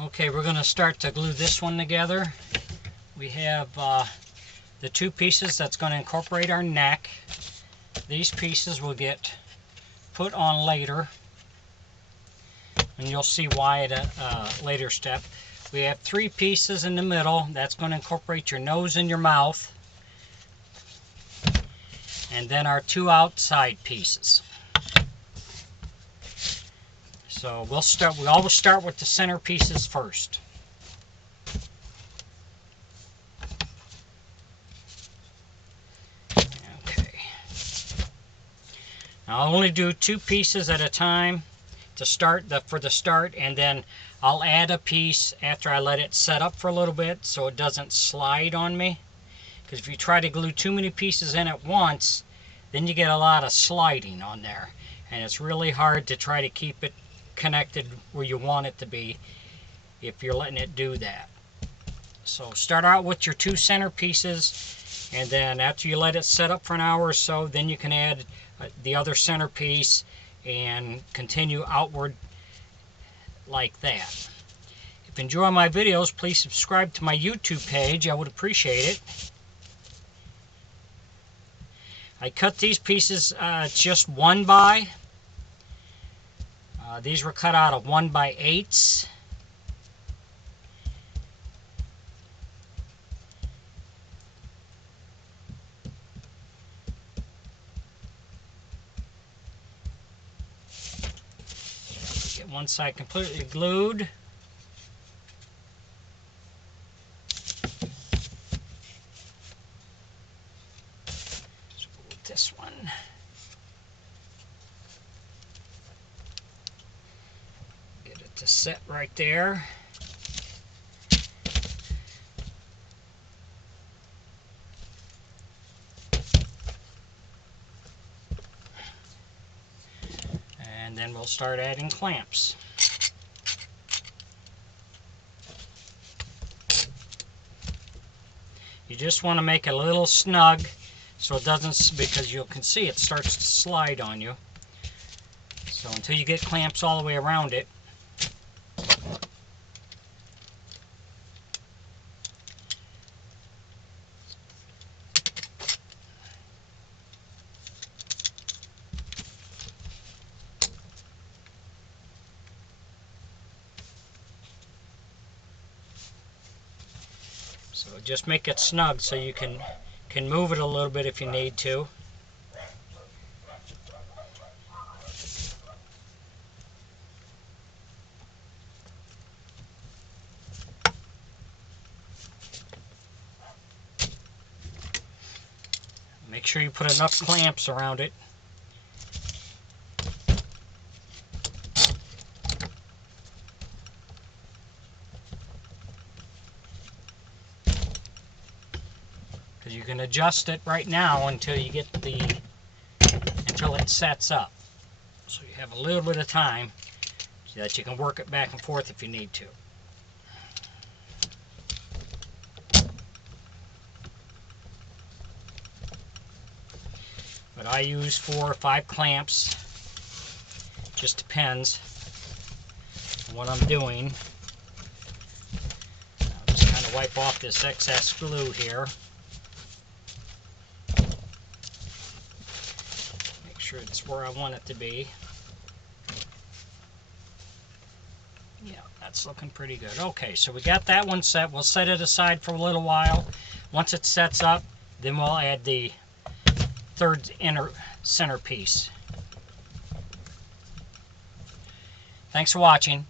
Okay, we're going to start to glue this one together. We have the two pieces that's going to incorporate our neck. These pieces will get put on later, and you'll see why at a later step. We have three pieces in the middle. That's going to incorporate your nose and your mouth. And then our two outside pieces. So we always start with the center pieces first. Okay. Now I'll only do two pieces at a time to start for the start, and then I'll add a piece after I let it set up for a little bit so it doesn't slide on me. Because if you try to glue too many pieces in at once, then you get a lot of sliding on there, and it's really hard to try to keep it connected where you want it to be if you're letting it do that. So start out with your two center pieces, and then after you let it set up for an hour or so, then you can add the other center piece and continue outward like that. If you enjoy my videos, please subscribe to my YouTube page. I would appreciate it. I cut these pieces just 1x. These were cut out of 1x8s. Get one side completely glued. So with this one. Get it to set right there. And then we'll start adding clamps. You just want to make it a little snug so it doesn't, because you can see it starts to slide on you. So until you get clamps all the way around it. So just make it snug so you can move it a little bit if you need to. Make sure you put enough clamps around it. Because you can adjust it right now until you get until it sets up. So you have a little bit of time so that you can work it back and forth if you need to. But I use 4 or 5 clamps. Just depends on what I'm doing. I'll just kind of wipe off this excess glue here. Make sure it's where I want it to be. Yeah, that's looking pretty good. Okay, so we got that one set. We'll set it aside for a little while. Once it sets up, then we'll add the third inner center piece. Thanks for watching.